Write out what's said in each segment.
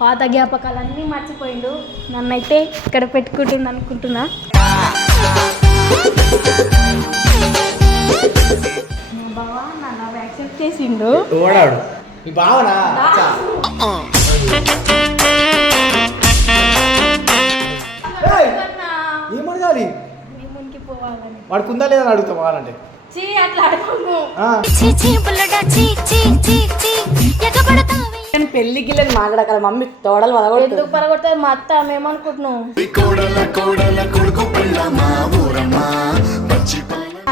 పాత జ్ఞాపకాలన్నీ మర్చిపోయిండు. నన్నైతే ఇక్కడ పెట్టుకుంటుంది అనుకుంటున్నా. మా బావ నన్ను యాక్సెప్ట్ చేసిండు. ఓడాడు మీ బావనా? అచ్చా. ఏయ్, ఏం అడగాలి? మునికి పోవాలని. వాడికి ఉందా లేదా అడుగుతాం కావాలంటే చీ అట్లా అడగము. కానీ పెళ్ళికి వెళ్ళని మాట్లాడకాల మమ్మీ తోడలు వదగొడుతుంది ఎందుకు మా అత్త మేమనుకుంటున్నాం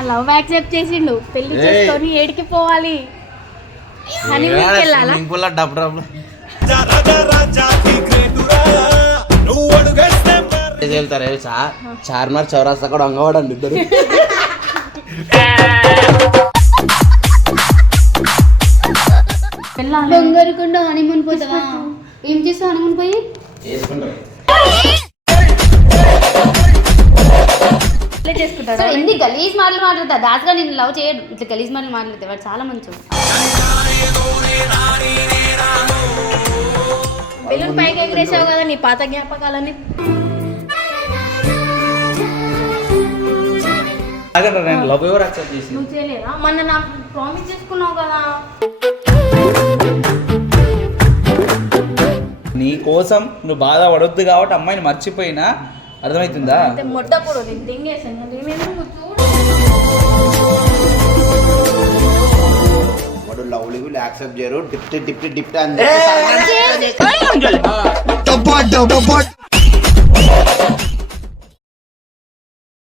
లవ్ యాక్సెప్ట్ చేసిండు. పెళ్ళి చేసుకొని ఏడికి పోవాలి. వెళ్ళాలా? డబ్బు డబ్బు వెళ్తారు? చార్మార్ చౌరాస్తా కూడా అంగవాడండి ఇద్దరు. వెళ్ళాలి. బొంగరకుండా హనీమూన్ పోతావా? ఏం చేస్తావు హనీమూన్ పోయి? చేసుకుంటాడు? ఎన్ని గలీజ్ మాటలు మాట్లాడతా. దాసుగా నేను లవ్ చేయడు. ఇట్లా గలీజ్ మాటలు మాట్లాడితే వాడు చాలా మంచి బెలూన్ పైకి ఎగిరేసావు కదా నీ పాత జ్ఞాపకాలన్నీ. నేను లవ్ ఎవరు యాక్సెప్ట్ చేసి నువ్వు చేయలేదా? మొన్న నాకు ప్రామిస్ చేసుకున్నావు కదా. కోసం నువ్వు బాధపడొద్దు కాబట్టి అమ్మాయిని మర్చిపోయినా అర్థమవుతుందా అంటే వాడు లవ్లీ కూడా యాక్సెప్ట్ చేయరు. డిప్ట్ డిప్ట్ డిప్ట్ అని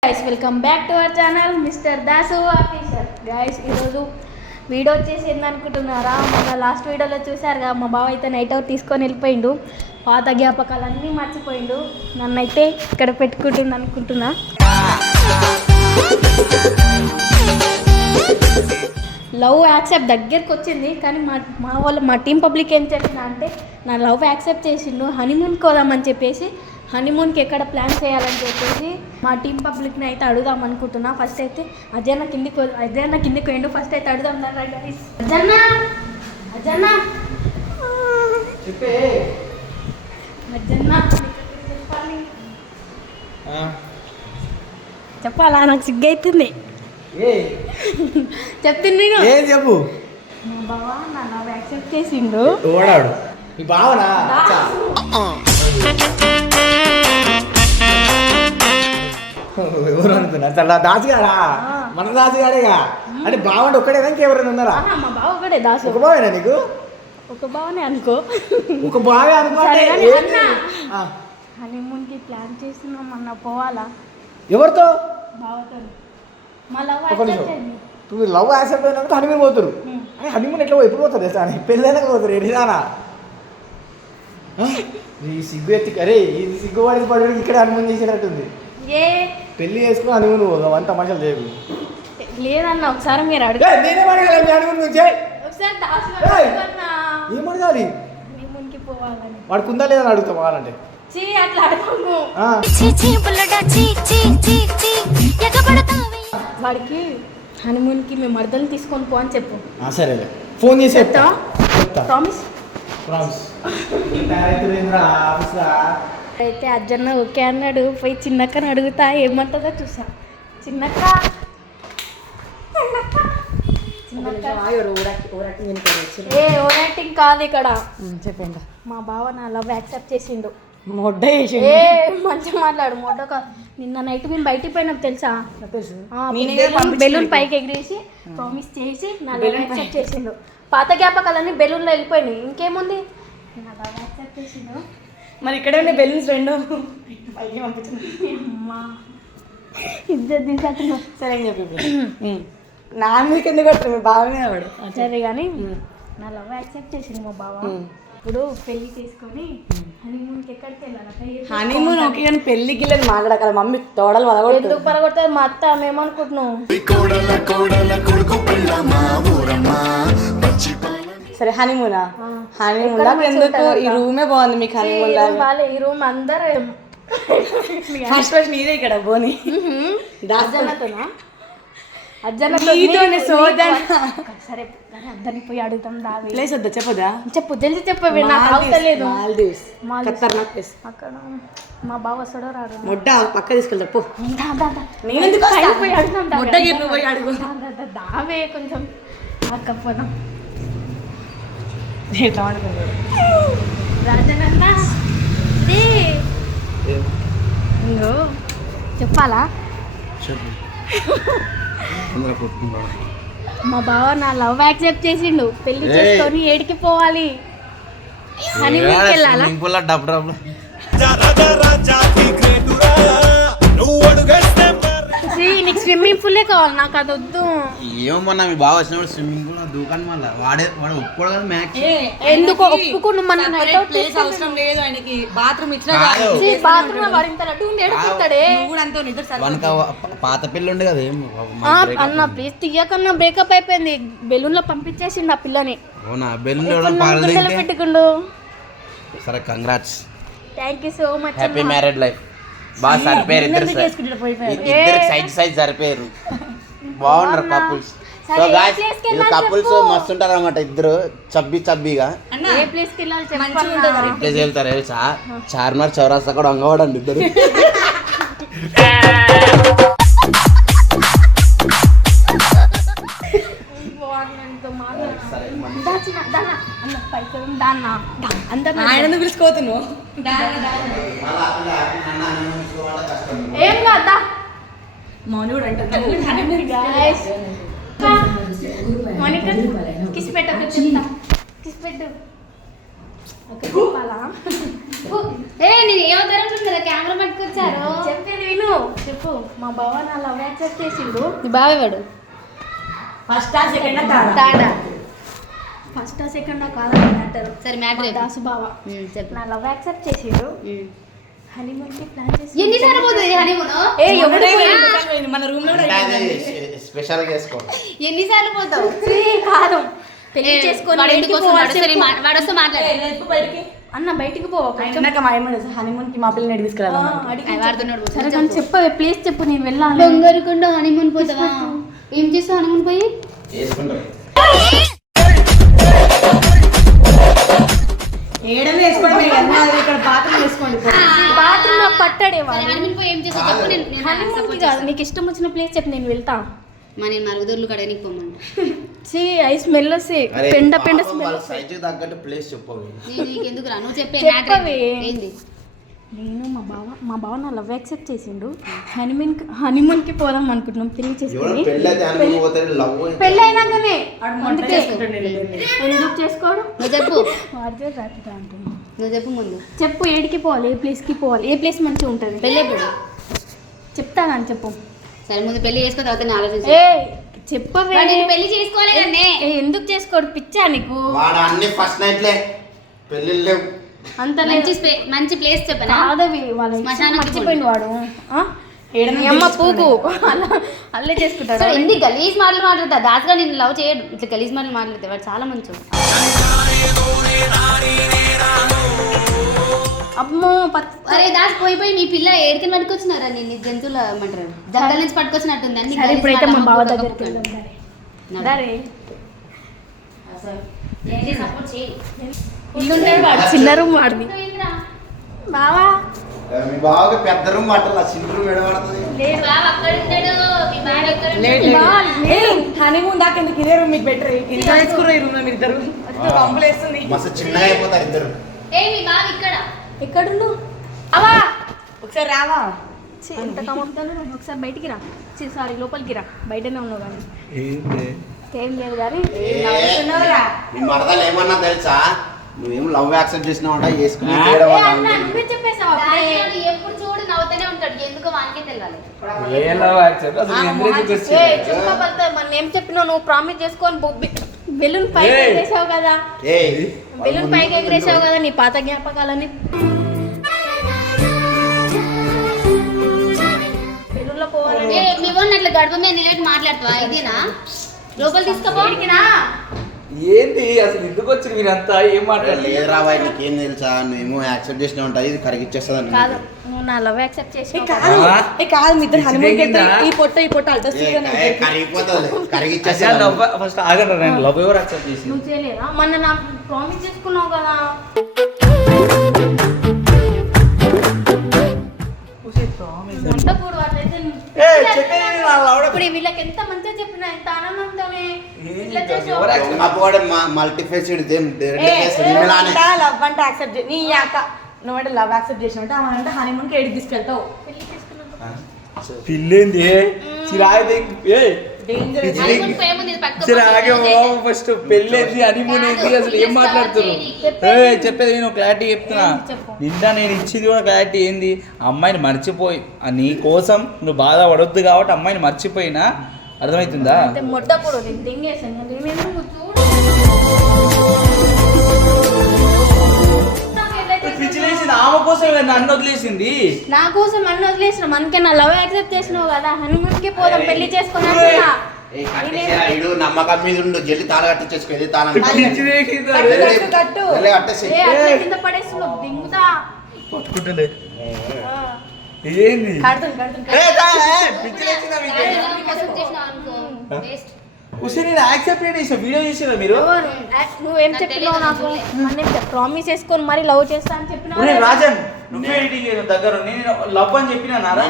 guys welcome back to our channel mister Dasu officer guys ఈరోజు వీడియో వచ్చేసి ఏందనుకుంటున్నారా? మన లాస్ట్ వీడియోలో చూసారుగా మా బావ అయితే నైట్ అవుట్ తీసుకొని వెళ్ళిపోయిండు. పాత జ్ఞాపకాలన్నీ మర్చిపోయిండు. నన్నైతే ఇక్కడ పెట్టుకుంటుంది అనుకుంటున్నా. లవ్ యాక్సెప్ట్ దగ్గరికి వచ్చింది కానీ మా మా వాళ్ళు మా టీం పబ్లిక్ ఏం చేసిన అంటే నా లవ్ యాక్సెప్ట్ చేసిండు హనీమూన్కి వదామని చెప్పేసి హనీమూన్కి ఎక్కడ ప్లాన్ చేయాలని చెప్పేసి మా టీం పబ్లిక్ని అయితే అడుగుదాం అనుకుంటున్నా. ఫస్ట్ అయితే అజన్న కిందికి అజన్న కిందికి పోయిండు. ఫస్ట్ అయితే అడుగుదాం రా అజన్న అజన్న చెప్పే. అజన్న చెప్పాలి నాకు సిగ్గు అవుతుంది చెప్తుంది నేను ఏం చెప్పు మా బావ నా లవ్ యాక్సెప్ట్ చేసిండు ఓడాడు మీ బావనా. ఎవరు అనుకున్నారు అసలు దాచుగాడా మన దాచుగాడేగా అంటే బావంటే ఒక్కడేనా ఇంకెవరైనా ఉన్నారా మా బావ ఒకటే దాసు ఒక బావేనా నీకు ఒక బావనే అనుకో. ఒక బావే? అన్న. ఆ, హనీమూన్కి ప్లాన్ చేస్తున్నాం అన్న పోవాలా? ఎవరితో? బావతో. మా లవ్. యాక్సెప్ట్ అయింది. నువ్వు లవ్ యాక్సెప్ట్ అయినందుకు హనీమూన్ పోతారు. అని హనీమూన్ ఎట్లా ఎప్పుడు పోతారు తెలుసా? అని పెళ్ళైనాక పోతారు ఎడిదానా ఈ సిగ్గు ఎత్తి అరే ఇది సిగ్గు వాడికి పడి ఇక్కడ హనీమూన్ చేసినట్టుంది ఏ? పెళ్ళి చేసుకుని హనీమూన్ పోదాం అంత మనుషులు చేయకు లేదన్న ఒకసారి మీరు అడుగు నేనేం అడగాలి? మీ హనీమూన్ గురించి? ఒకసారి దాసు ఏయ్. అడుగుతున్నా. ఏం అడగాలి హనీమూన్కి పోవాలని. వాడికి ఉందా లేదా అని అడుగుతాం కావాలంటే చీ అట్లా అడగము. ఆ, చీ చీ పుల్లడా చీ చీ చీ చీ. ఎగబడతావే. వాడికి హనీమూన్కి మేము మర్దలు తీసుకొని పో అని చెప్పు. ఆ, సరేలే. ఫోన్ చేసి చెప్తా. ప్రామిస్ ప్రామిస్ అయితే అజ్జన్న ఓకే అన్నాడు. పోయి చిన్నక్కని అడుగుతా. ఏమంటుందో చూసా. చిన్నక్క ఏ ఓవర్ యాక్టింగ్ కాదు ఇక్కడ. చెప్పండి మా బావ నా లవ్ యాక్సెప్ట్ చేసిండు. మొడ్డ ఏ మంచిగా మాట్లాడు. కాదు నిన్న నైట్ మేము బయటికి పోయినాం తెలుసా? బెలూన్- పంపించిన. పైకి ఎగిరేసి ప్రామిస్ చేసి నా లవ్ యాక్సెప్ట్ చేసిండు. పాత జ్ఞాపకాలన్నీ బెలూన్లో వెళ్ళిపోయినాయి. ఇంకేముంది? నా లవ్ యాక్సెప్ట్ చేసిండు. మరి ఇక్కడే ఉండే బెలూన్స్ రెండు. పైకి అమ్మా. ఇద్దరు సరే అని చెప్పి నా మీకు ఎందుకు మీ బాగానే వాడు సరే కానీ నా లవ్ యాక్సెప్ట్ చేసింది మా బావ. ఇప్పుడు పెళ్ళి చేసుకొని హనీమూన్కి ఎక్కడికి వెళ్ళాలి? హనీమూన్ ఓకే కానీ పెళ్ళికి వెళ్ళని మాట్లాడకాల మమ్మీ తోడలు వదగొడుతుంది ఎందుకు పరగొట్టదు మా అత్త మేమనుకుంటున్నాం సరే హనీమూనా. హనీమూన్ ఎందుకు? ఈ రూమే బాగుంది మీకు ఈ హనీమూన్ ఈ రూమ్ అందరు ఫస్ట్ ఫస్ట్ నీదే ఇక్కడ బోని. దాజనతోనా సరే పోయి అడుగుతాం దావి ప్లేస్ వద్దా చెప్పదా చెప్పు తెలిసి చెప్పవే నాకు అవతలేదు మాల్దీవ్స్. మాల్దీవ్స్. ఖతర్నాక్ ప్లేస్ అక్కడ మా బావ వస్తాడో రాడు? మొడ్డ పక్క తీసుకెళ్తా పో. దా, దా, దా. నేనెందుకు వస్తా? పైకి పోయి నువ్వు పోయి అడుగు. దావే కొంచెం. అనుకున్నాడు రాజనన్న? చెప్పాలా? మా బావ నా లవ్ యాక్సెప్ట్ చేసిండు. పెళ్ళి. చేసుకొని ఏడికి పోవాలి. వెళ్ళాలా? డబ్బు డబ్బు శ్రీ నీకు స్విమ్మింగ్ పూలే కావాలి? నాకు అది వద్దు. ఏమన్నా మీ బాగా వచ్చినప్పుడు స్విమ్మింగ్ పూల్ దూకాను మళ్ళీ. వాడే వాడు ఒప్పుకోడు కదా మ్యాచ్ ఎందుకో ఒప్పుకుని మన ప్లేస్ అవసరం లేదు ఆయనకి బాత్రూమ్ ఇచ్చినా వాడింత లడ్డు ఉండి ఏడుకుంటాడే నువ్వు కూడా అంతే నిద్ర సరి వనక పాత ఉండే కదా ఏం అన్న ప్లీజ్ తీయకన్నా బ్రేకప్ అయిపోయింది. బెలూన్లో పంపించేసిండు ఆ పిల్లని. అవునా? బెల్లు ఇప్పుడు నా గుండెలో పెట్టుకుండు. సరే congrats thank you so much happy married life బాగా సరిపోయారు ఇద్దరు. ఇద్దరు సైజ్ సైజ్ సరిపోయారు. బాగున్నారు కపుల్స్ సో గాయస్ వెళ్ళాలి కపుల్స్? మస్తు ఉంటారు అనమాట ఇద్దరు చబ్బి చబ్బిగా. ఏ ప్లేస్ ప్లేస్ వెళ్తారు తెలుసా? చార్మినార్ చౌరాస్తా కూడా వంగవాడండి ఇద్దరు. ఆయన పిలుచుకోతున్నావు ఏం కాదా మౌని కూడా అంటారు మౌనిక కిస్ పెట్టు. ఏ నేను ఏమవుతారు కదా కెమెరా పట్టుకొచ్చారు. చెప్పేది విను. చెప్పు. మా బావ నా లవ్ యాక్సెప్ట్ చేసిండు. నీ బావేవాడు ఫస్ట్ ఆ సెకండ్ తాడా. ఫస్ట్ సెకండ్ కాదని మ్యాటర్ సరే మ్యాటర్. దాసు బావ. నా లవ్ యాక్సెప్ట్ చేసిండు. స్పెషల్ ఎన్నిసార్లు పోతావు? కాదు. పెళ్ళి ఏ, చేసుకొని వాడు బయటికి ఎందుకు వస్తాడు? పోవాలి వాడు వస్తే చెప్పు. మా- వాడు వస్తే మాట్లాడు. బయటికి. అన్న బయటికి పో కొంచెం? ఇందాక మా ఏమన్నా హనీమూన్కి మా పిల్లని వాడుతున్నాడు. సరే కానీ చెప్పవే. ప్లీజ్ చెప్పు నేను వెళ్ళాలి. బొంగరుకుండా హనీమూన్ పోతావా? ఏం చేస్తావు హనీమూన్ పోయి? ఏడని వేసుకోండి. ఇక్కడ బాత్రూమ్ వేసుకోండి. పట్టాడే సరే వాడు హనీమూన్ పోయి ఏం చేస్తావు చెప్పు నేను నేను హనీమూన్కి support కాదు నీకు ఇష్టం వచ్చిన ప్లేస్ చెప్పు నేను వెళ్తా. మా నేను మరుగుదొర్లు కడగనికి ఐ స్మెల్ వస్తే పెండ పెండ స్మెల్ సైజ్ తగ్గట్టు ప్లేస్ చెప్పవు. నీకు ఎందుకు రా? నువ్వు చెప్పే ఏంది? నేను మా బావ మా బావ నా లవ్ యాక్సెప్ట్ చేసిండు. హనీమూన్ హనీమూన్కి పోదాం అనుకుంటున్నాం పెళ్ళి ఎవరో? చేసుకుని పెళ్ళి అయినాకనే అందుకే ఎందుకు చేసుకోడు? నువ్వు చెప్పు. వాడితే రాత్రి అంటున్నాను నువ్వు చెప్పు ముందు. చెప్పు ఏడికి పోవాలి ఏ ప్లేస్కి పోవాలి ఏ ప్లేస్ మంచిగా ఉంటుంది? పెళ్ళి ఎప్పుడు? చెప్తా కానీ చెప్పు. సరే ముందు పెళ్ళి చేసుకున్న తర్వాత నేను ఆలోచించు. చెప్పవే. పెళ్ళి ఏ, ఎందుకు చేసుకోడు? పిచ్చా నీకు. వాడు అన్ని ఫస్ట్ నైట్లే పెళ్ళిళ్ళు లేవు. అంత మంచి మంచి ప్లేస్ చెప్పనా? కాదవి వాళ్ళ మర్చిపోయింది వాడు. ఆ? మీ అమ్మ పూకు. అలా అల్లే చేసుకుంటాడు. ఎన్ని గలీజ్ మాటలు మాట్లాడతా దాసుగా నేను లవ్ చేయడు. ఇట్లా గలీజ్ మాటలు మాట్లాడితే వాడు చాలా మంచి అమ్మో అరే దాస్ పోయి పోయి మీ పిల్ల ఏడికని పట్టుకొచ్చినారా? నేను జంతువుల ఏమంటారు? దగ్గర నుంచి పట్టుకొచ్చినట్టుంది? అన్ని సరే ఇప్పుడైతే మా బావ దగ్గరికి. వెళ్దాం support చేయి. ఇల్లుంటాడు వాడు చిన్న రూమ్ వాడిది? బావా. మీ బాగా పెద్ద రూమ్ పట్టాలి ఆ చిన్న రూమ్ ఎడబడుతుంది ఎక్కడ హనీమూన్ దాకా ఎందుకు ఇదే రూమ్ మీకు బెటర్ వేసుకున్నారు ఈ రూమ్లో మీరు ఇద్దరు. కంపలేస్తుంది మస్తు చిన్నగా అయిపోతారు ఇద్దరు. ఏ మీ బావ ఇక్కడ. ఎక్కడుండు? అవా ఒకసారి రావా? ఎంత కమపుతాను ఒకసారి బయటికి రా. సారీ లోపలికి రా. బయటనే ఉన్నావు కానీ. ఏం లేదు కానీ. మరదలు ఏమన్నా తెలుసా? నువ్వేం లవ్ యాక్సెప్ట్ వేసుకుని ఎప్పుడు చూడు నవ్వుతూనే ఉంటాడు. ఎందుకో వానికే తెలియాలి ఏ పడతా మనం ఏం చెప్పినావు? నువ్వు ప్రామిస్ చేసుకొని బొబ్బి- బెలూన్ పైకి ఎగరేసావు కదా. బెలూన్ పైకి ఎగరేసావు కదా నీ పాత జ్ఞాపకాలని బెలూన్లో పోవాలని. ఏ మీ అట్లా గడప మీద నిలబెట్టి మాట్లాడుతావా? ఇదేనా? లోపల తీసుకోపోడికినా ఏంటి అసలు ఎందుకు వచ్చి మీరంతా? ఏం మాట్లాడలేదు లేదురా బాయ్ నీకేం తెలుసా? నువ్వేమో యాక్సెప్ట్ చేసినా ఉంటాయి ఇది కరిగిచ్చేస్తుంది కాదు నువ్వు నా లవ్ యాక్సెప్ట్ చేసి ఏ కాదు? ఏ కాదు మీ ఇద్దరు హనుమాన్? ఈ పొట్ట ఈ పొట్ట అల్టా కరిగిపోతుంది ఫస్ట్ ఆగండి నేను లవ్ ఎవరు యాక్సెప్ట్ చేసి నువ్వు చేయలేదా? మొన్న నాకు ప్రామిస్ చేసుకున్నావు కదా. ఇప్పుడు వీళ్ళకి ఎంత మంచిగా చెప్పినా ఎంత ఆనందంతోనే ఏం ఇట్లా చెప్పావు? చేసావు. ఎవరు యాక్సెప్ట్ దొంగపోవడ మల్టీ ఫేస్డ్ ఇదేం డైరెక్ట్ లవ్ అంటే యాక్సెప్ట్ నీ అక్క. నువ్వంటే లవ్ యాక్సెప్ట్ చేసినట్టు ఆమె అంటే హనీమూన్కి ఏడికి తీసుకెళ్తావు. పెళ్ళి. పిల్లేంది చిరాయి ఏ? చిరాగే ఫస్ట్ పెళ్ళేంది హనీమూన్ ఏంది అసలు ఏం మాట్లాడుతున్నారు చెప్పేది నేను క్లారిటీ చెప్తున్నా. నిన్న నేను ఇచ్చింది కూడా క్లారిటీ ఏంది? అమ్మాయిని మర్చిపోయి నీ కోసం నువ్వు బాధపడొద్దు కాబట్టి అమ్మాయిని మర్చిపోయినా? అర్థమవుతుందా? ఆమె కోసం నన్ను వదిలేసింది? నా కోసం అన్న వదిలేసిన మనకే నా లవ్ యాక్సెప్ట్ చేసినావు కదా హనుమాన్కి పోదాం పెళ్ళి చేసుకుని అంటున్నా. ఇడు నమ్మకం మీద ఉండు జల్లి తాళ కట్టించేసుకో ఇది తాళం కింద పడేస్తున్నావు దింగుతా. పట్టుకుంటలే. ఉసి నేను యాక్సెప్ట్ చేసిన వీడియో చేసినా మీరు నువ్వేం చెప్పినావు నాకు నేను ప్రామిస్ చేసుకొని మరి లవ్ చేస్తా అని చెప్పినావు? రాజన్ నువ్వే ఎడిటింగ్ చేసిన దగ్గర నేను లవ్ అని చెప్పినా నారా.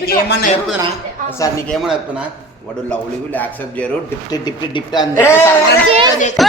నీకేమన్నా చెప్తున్నా సార్ నీకేమన్నా చెప్తున్నా వాడు లవ్లీ వీళ్ళు యాక్సెప్ట్ చేయరు డిప్టీ డిప్టీ డిప్టీ అని ఏ, చెప్పి